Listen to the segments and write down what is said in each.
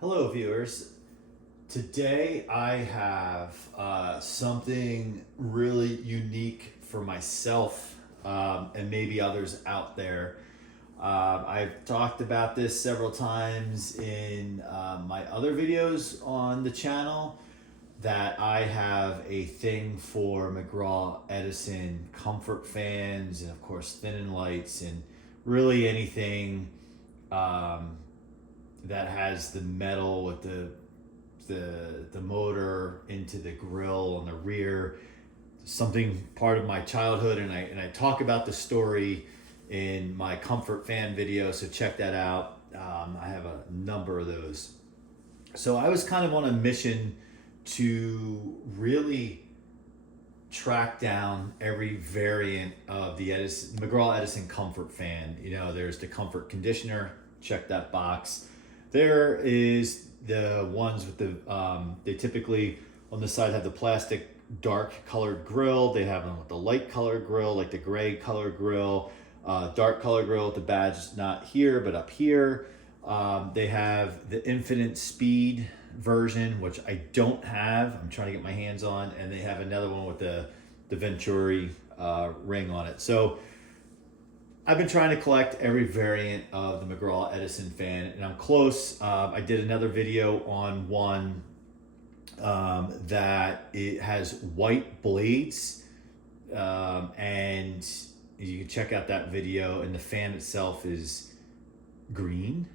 Hello, viewers. Today I have something really unique for myself and maybe others out there. I've talked about this several times in my other videos on the channel that I have a thing for McGraw Edison comfort fans and, of course, thin lights and really anything. Um, that has the metal with the motor into the grill on the rear. Something part of my childhood, and I talk about the story in my comfort fan video, so check that out. I have a number of those. So I was kind of on a mission to really track down every variant of the McGraw Edison comfort fan. You know, there's the comfort conditioner, check that box. There is the ones with they typically on the side have the plastic dark colored grill. They have them with the light colored grill, like the gray colored grill, dark colored grill with the badge not here, but up here. They have the infinite speed version, which I don't have. I'm trying to get my hands on. And they have another one with the Venturi ring on it. So I've been trying to collect every variant of the McGraw Edison fan, and I'm close. I did another video on one that it has white blades, and you can check out that video. And the fan itself is green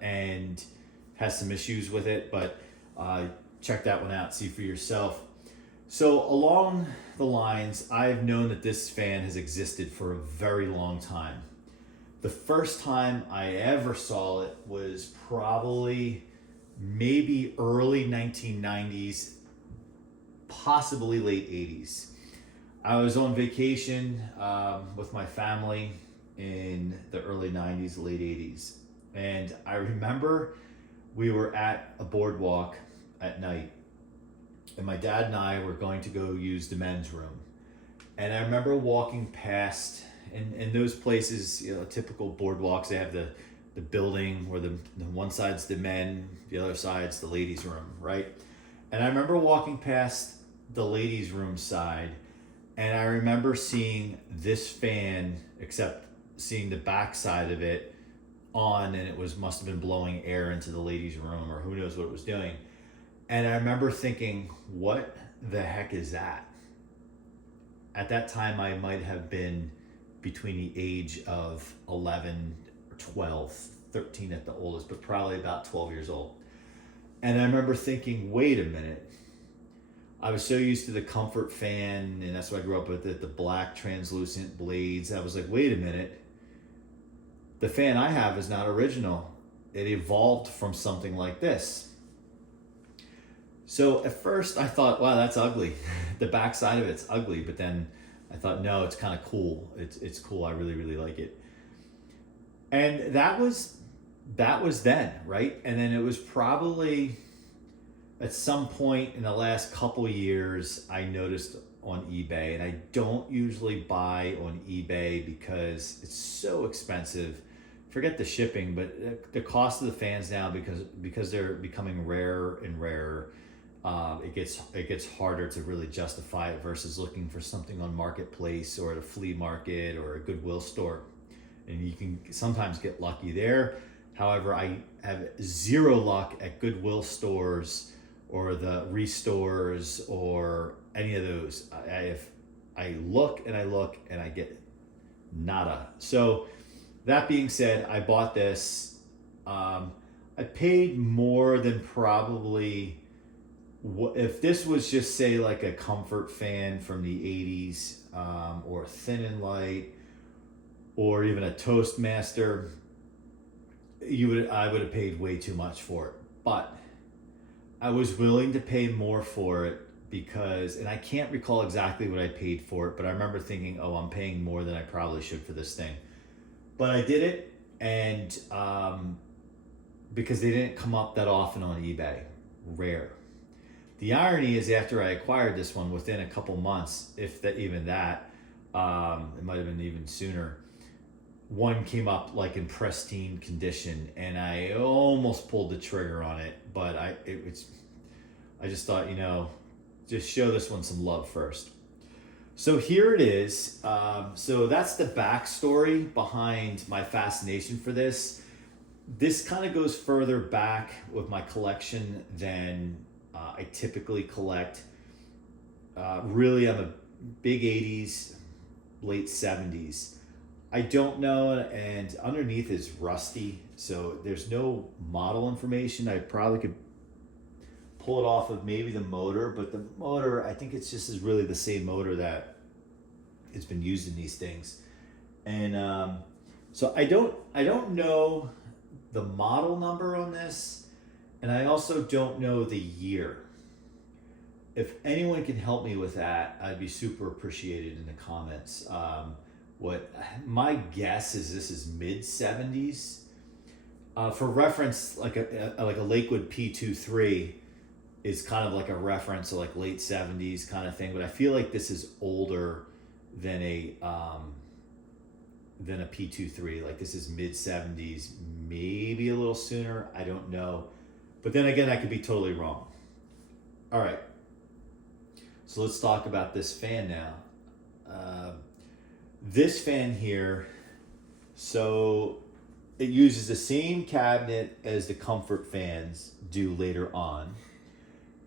and has some issues with it, but check that one out, see for yourself. So along the lines, I've known that this fan has existed for a very long time. The first time I ever saw it was probably maybe early 1990s, possibly late 80s. I was on vacation with my family in the early 90s, late 80s. And I remember we were at a boardwalk at night, and my dad and I were going to go use the men's room. And I remember walking past, in those places, you know, typical boardwalks, they have the building where the one side's the men, the other side's the ladies' room, right? And I remember walking past the ladies' room side, and I remember seeing this fan, except seeing the back side of it on, and it must have been blowing air into the ladies' room, or who knows what it was doing. And I remember thinking, what the heck is that? At that time, I might have been between the age of 11 or 12, 13 at the oldest, but probably about 12 years old. And I remember thinking, wait a minute. I was so used to the comfort fan, and that's what I grew up with, the black translucent blades. I was like, wait a minute. The fan I have is not original. It evolved from something like this. So at first I thought, wow, that's ugly. The back side of it's ugly, but then I thought, no, it's kind of cool. It's cool. I really, really like it. And that was then, right? And then it was probably at some point in the last couple years, I noticed on eBay, and I don't usually buy on eBay because it's so expensive. Forget the shipping, but the cost of the fans now, because they're becoming rarer and rarer, it gets harder to really justify it versus looking for something on Marketplace or at a flea market or a Goodwill store. And you can sometimes get lucky there. However, I have zero luck at Goodwill stores or the restores or any of those. I look and I get nada. So that being said, I bought this. I paid more than probably, if this was just say like a comfort fan from the 80s, or thin and light, or even a Toastmaster, I would have paid way too much for it. But I was willing to pay more for it because, and I can't recall exactly what I paid for it, but I remember thinking, oh, I'm paying more than I probably should for this thing. But I did it, and because they didn't come up that often on eBay, rare. The irony is, after I acquired this one, within a couple months, if that, even that, it might have been even sooner, one came up like in pristine condition, and I almost pulled the trigger on it, but I just thought, just show this one some love first. So here it is. So that's the backstory behind my fascination for this. This kind of goes further back with my collection than I typically collect. Really, I'm a big 80s, late 70s. I don't know, and underneath is rusty, so there's no model information. I probably could pull it off of maybe the motor, but the motor, I think it's just is really the same motor that has been used in these things. And so I don't know the model number on this, and I also don't know the year. If anyone can help me with that, I'd be super appreciated in the comments. What my guess is, this is mid 70s. For reference, like a Lakewood P23 is kind of like a reference to like late 70s kind of thing, but I feel like this is older than a P23. Like this is mid 70s, maybe a little sooner. I don't know, but then again, I could be totally wrong. All right, so let's talk about this fan now. This fan here, so it uses the same cabinet as the comfort fans do later on.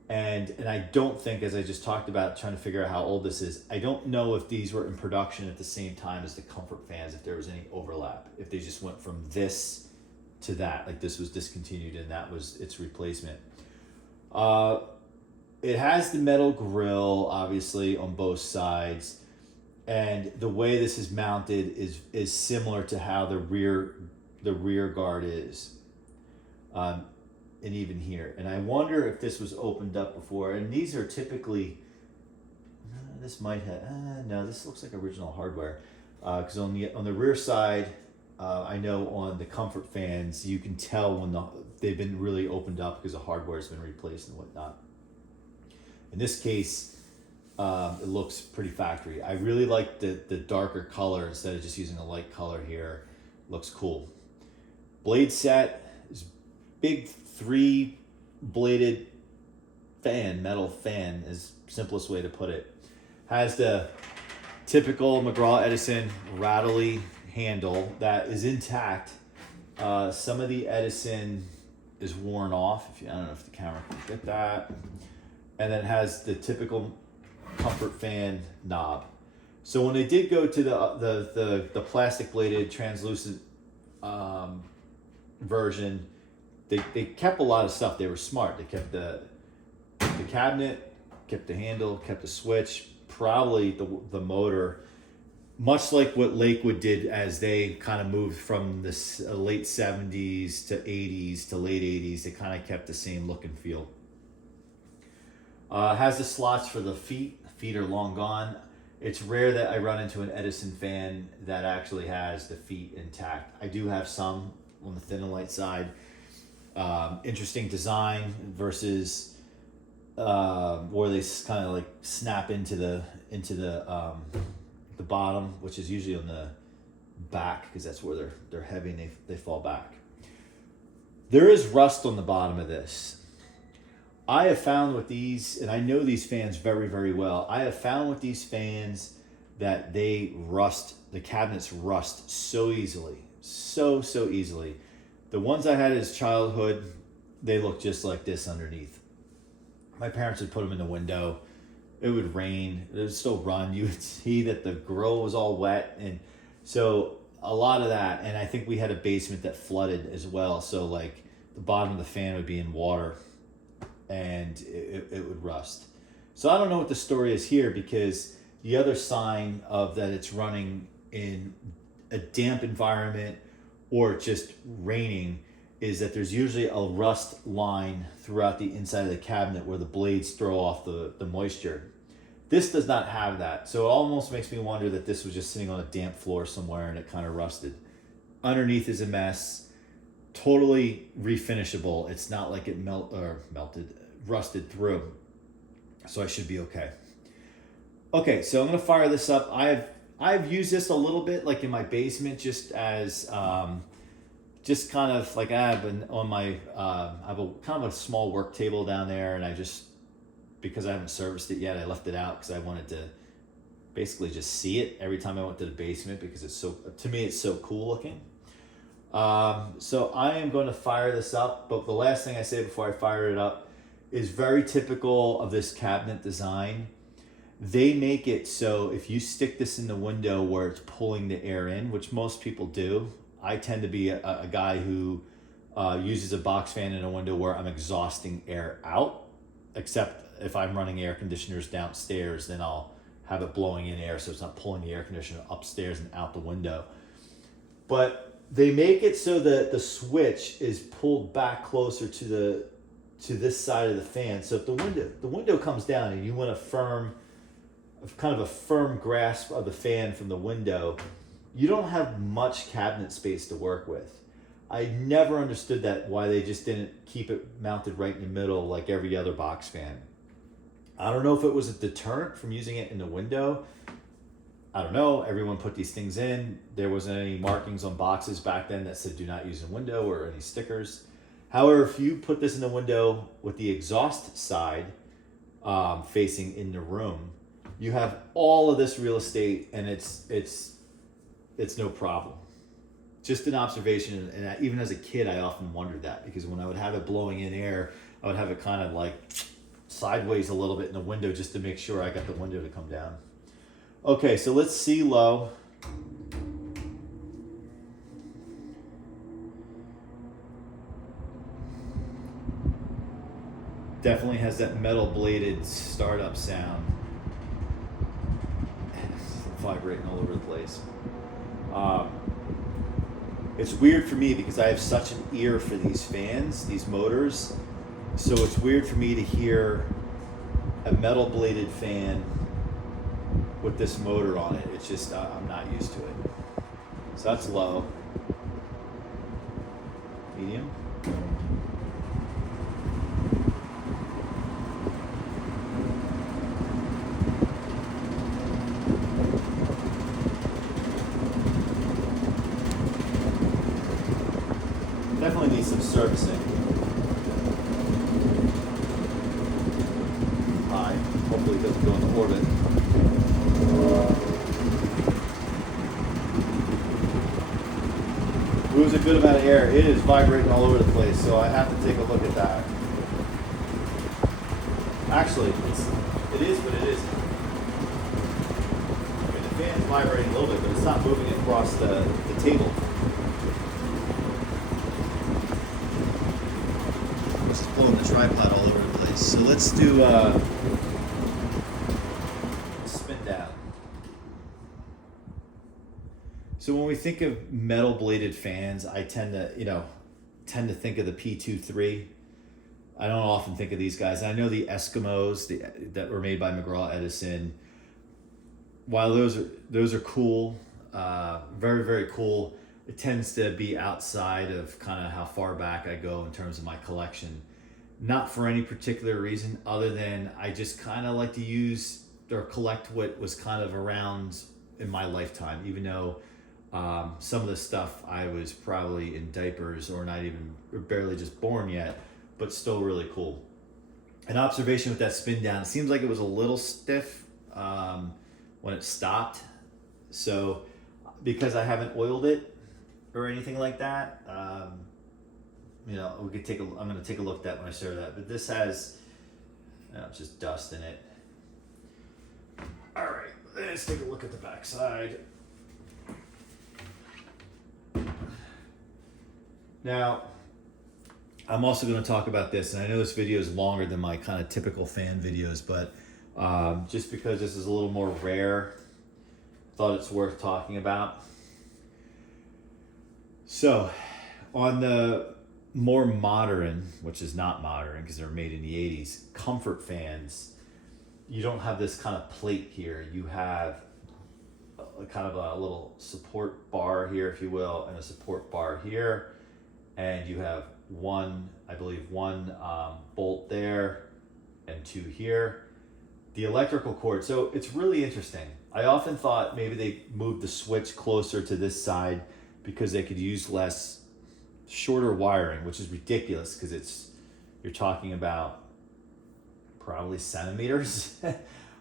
And I don't think, as I just talked about, trying to figure out how old this is, I don't know if these were in production at the same time as the comfort fans, if there was any overlap, if they just went from this to that, like this was discontinued and that was its replacement. It has the metal grill, obviously, on both sides. And the way this is mounted is similar to how the rear guard is. And even here. And I wonder if this was opened up before. And these are typically, this might have, no, this looks like original hardware. Because on the rear side, I know on the comfort fans, you can tell when they've been really opened up because the hardware has been replaced and whatnot. In this case, it looks pretty factory. I really like the darker color instead of just using a light color here. Looks cool. Blade set is big 3-bladed fan, metal fan is simplest way to put it. Has the typical McGraw Edison rattly handle that is intact. Some of the Edison is worn off. I don't know if the camera can get that. And then it has the typical comfort fan knob. So when they did go to the plastic bladed translucent version, they kept a lot of stuff. They were smart. They kept the cabinet, kept the handle, kept the switch, probably the motor, much like what Lakewood did as they kind of moved from the late 70s to 80s to late 80s. They kind of kept the same look and feel. Has the slots for the feet. Feet are long gone. It's rare that I run into an Edison fan that actually has the feet intact. I do have some on the thin and light side. Interesting design versus where they kind of like snap into the bottom, which is usually on the back because that's where they're heavy and they fall back. There is rust on the bottom of this. I have found with these, and I know these fans very, very well, I have found with these fans that they rust, the cabinets rust so easily, so easily. The ones I had as childhood, they look just like this underneath. My parents would put them in the window. It would rain, it would still run. You would see that the grill was all wet. And so a lot of that, and I think we had a basement that flooded as well. So like the bottom of the fan would be in water and it would rust. So I don't know what the story is here, because the other sign of that it's running in a damp environment or just raining is that there's usually a rust line throughout the inside of the cabinet where the blades throw off the moisture. This does not have that. So it almost makes me wonder that this was just sitting on a damp floor somewhere and it kind of rusted. Underneath is a mess. Totally refinishable. It's not like it rusted through. So I should be okay. Okay, so I'm gonna fire this up. I have I've used this a little bit, like in my basement, just as just kind of like I have on my I have a kind of a small work table down there, and I just, because I haven't serviced it yet, I left it out because I wanted to basically just see it every time I went to the basement, because it's so, to me, it's so cool looking. So I am going to fire this up, but the last thing I say before I fire it up is very typical of this cabinet design. They make it so if you stick this in the window where it's pulling the air in, which most people do, I tend to be a guy who uses a box fan in a window where I'm exhausting air out, except if I'm running air conditioners downstairs, then I'll have it blowing in air so it's not pulling the air conditioner upstairs and out the window. But they make it so that the switch is pulled back closer to this side of the fan. So if the window comes down and you want a firm grasp of the fan from the window, you don't have much cabinet space to work with. I never understood that, why they just didn't keep it mounted right in the middle like every other box fan. I don't know if it was a deterrent from using it in the window. I don't know. Everyone put these things in. There wasn't any markings on boxes back then that said do not use in window, or any stickers. However, if you put this in the window with the exhaust side facing in the room, you have all of this real estate, and it's no problem. Just an observation, and even as a kid, I often wondered that, because when I would have it blowing in air, I would have it kind of like sideways a little bit in the window just to make sure I got the window to come down. Okay, so let's see low. Definitely has that metal bladed startup sound. Vibrating all over the place. It's weird for me because I have such an ear for these fans, these motors. So it's weird for me to hear a metal bladed fan with this motor on it. It's just, I'm not used to it. So that's low. Medium. Definitely needs some servicing. High. Hopefully it doesn't go into orbit. Moves a good amount of air. It is vibrating all over the place, so I have to take a look at that. Actually, it is, but it isn't. I mean, the fan's vibrating a little bit, but it's not moving across the table. Pulling the tripod all over the place. So let's do spin down. So when we think of metal bladed fans, I tend to think of the P23. I don't often think of these guys. I know the Eskimos that were made by McGraw Edison. While those are cool, very, very cool, it tends to be outside of kind of how far back I go in terms of my collection. Not for any particular reason other than I just kind of like to use or collect what was kind of around in my lifetime, even though some of the stuff I was probably in diapers or not even, or barely just born yet, but still really cool. An observation with that spin down, it seems like it was a little stiff when it stopped. So because I haven't oiled it or anything like that, we could I'm going to take a look at that when I serve that. But this has just dust in it. All right, let's take a look at the back side. Now, I'm also going to talk about this, and I know this video is longer than my kind of typical fan videos, but just because this is a little more rare, thought it's worth talking about. So, on the more modern, which is not modern because they're made in the 80s, comfort fans, you don't have this kind of plate here. You have a kind of a little support bar here, if you will, and a support bar here. And you have one bolt there and two here. The electrical cord, so it's really interesting. I often thought maybe they moved the switch closer to this side because they could use less shorter wiring, which is ridiculous because you're talking about probably centimeters.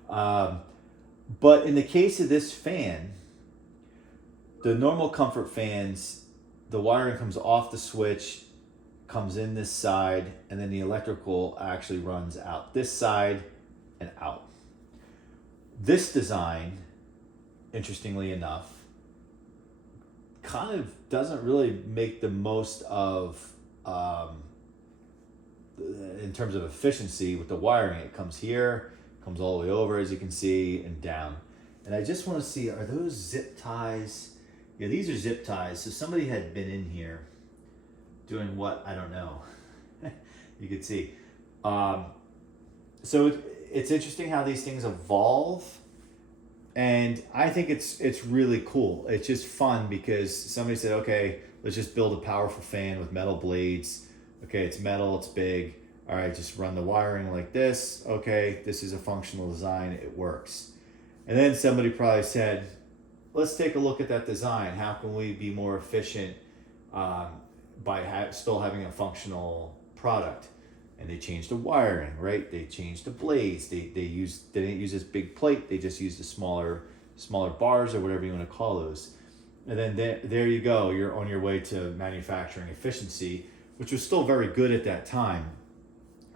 But in the case of this fan, the normal comfort fans, the wiring comes off the switch, comes in this side, and then the electrical actually runs out this side and out. This design, interestingly enough, kind of doesn't really make the most of, in terms of efficiency with the wiring. It comes here, comes all the way over, as you can see, and down. And I just want to see, are those zip ties? Yeah, these are zip ties. So somebody had been in here doing what? I don't know. You could see. So it's interesting how these things evolve. And I think it's really cool. It's just fun because somebody said, okay, let's just build a powerful fan with metal blades. Okay, it's metal, it's big. All right, just run the wiring like this. Okay, this is a functional design, it works. And then somebody probably said, let's take a look at that design. How can we be more efficient by still having a functional product? And they changed the wiring, right? They changed the blades. They didn't use this big plate. They just used the smaller bars or whatever you want to call those. And then there you go. You're on your way to manufacturing efficiency, which was still very good at that time.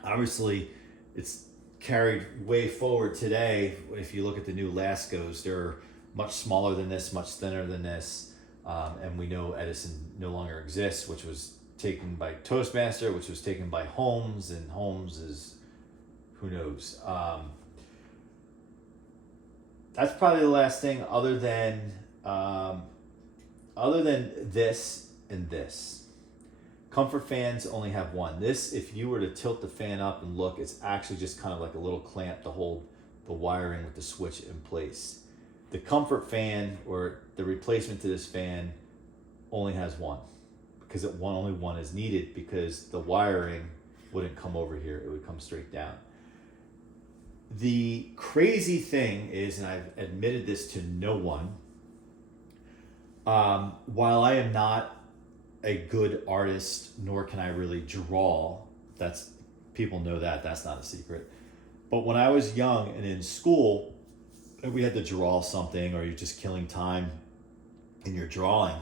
Obviously, it's carried way forward today. If you look at the new Lascos, they're much smaller than this, much thinner than this. And we know Edison no longer exists, which was taken by Toastmaster, which was taken by Holmes, and Holmes is, who knows. That's probably the last thing other than this and this. Comfort fans only have one. This, if you were to tilt the fan up and look, it's actually just kind of like a little clamp to hold the wiring with the switch in place. The comfort fan, or the replacement to this fan, only has one, because only one is needed, because the wiring wouldn't come over here, it would come straight down. The crazy thing is, and I've admitted this to no one, while I am not a good artist, nor can I really draw, people know that's not a secret. But when I was young and in school, and we had to draw something, or you're just killing time in your drawing,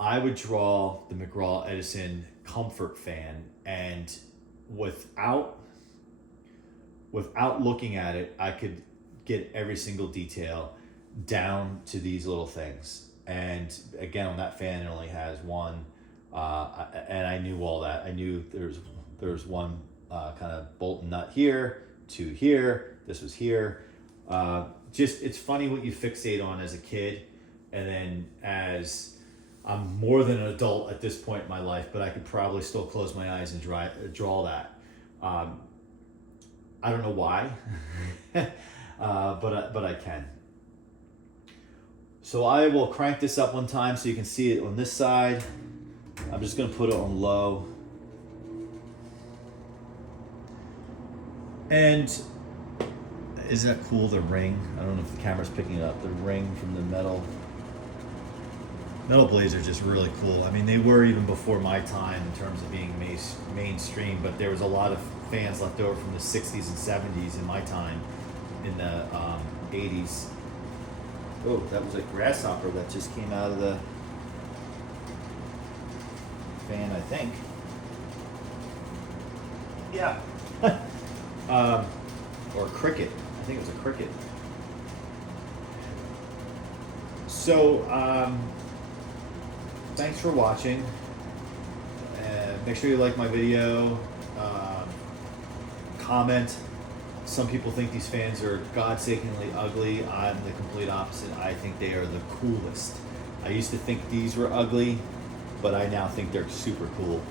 I would draw the McGraw Edison comfort fan, and without looking at it, I could get every single detail down to these little things. And again, on that fan, it only has one, and I knew all that. I knew there's one kind of bolt and nut here, two here, this was here. It's funny what you fixate on as a kid, and then as I'm more than an adult at this point in my life, but I could probably still close my eyes and draw that. I don't know why, but I can. So I will crank this up one time so you can see it on this side. I'm just going to put it on low. And isn't that cool, the ring? I don't know if the camera's picking it up. The ring from the metal blades are just really cool. I mean, they were even before my time in terms of being mainstream, but there was a lot of fans left over from the 60s and 70s in my time, in the 80s. Oh, that was a grasshopper that just came out of the fan, I think. Yeah. Or a cricket. I think it was a cricket. So, thanks for watching. Make sure you like my video. Comment. Some people think these fans are God-sakingly ugly. I'm the complete opposite. I think they are the coolest. I used to think these were ugly, but I now think they're super cool.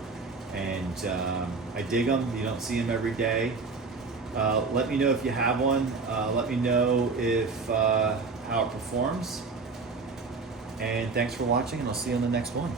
And I dig them. You don't see them every day. Let me know if you have one. Let me know how it performs. And thanks for watching, and I'll see you on the next one.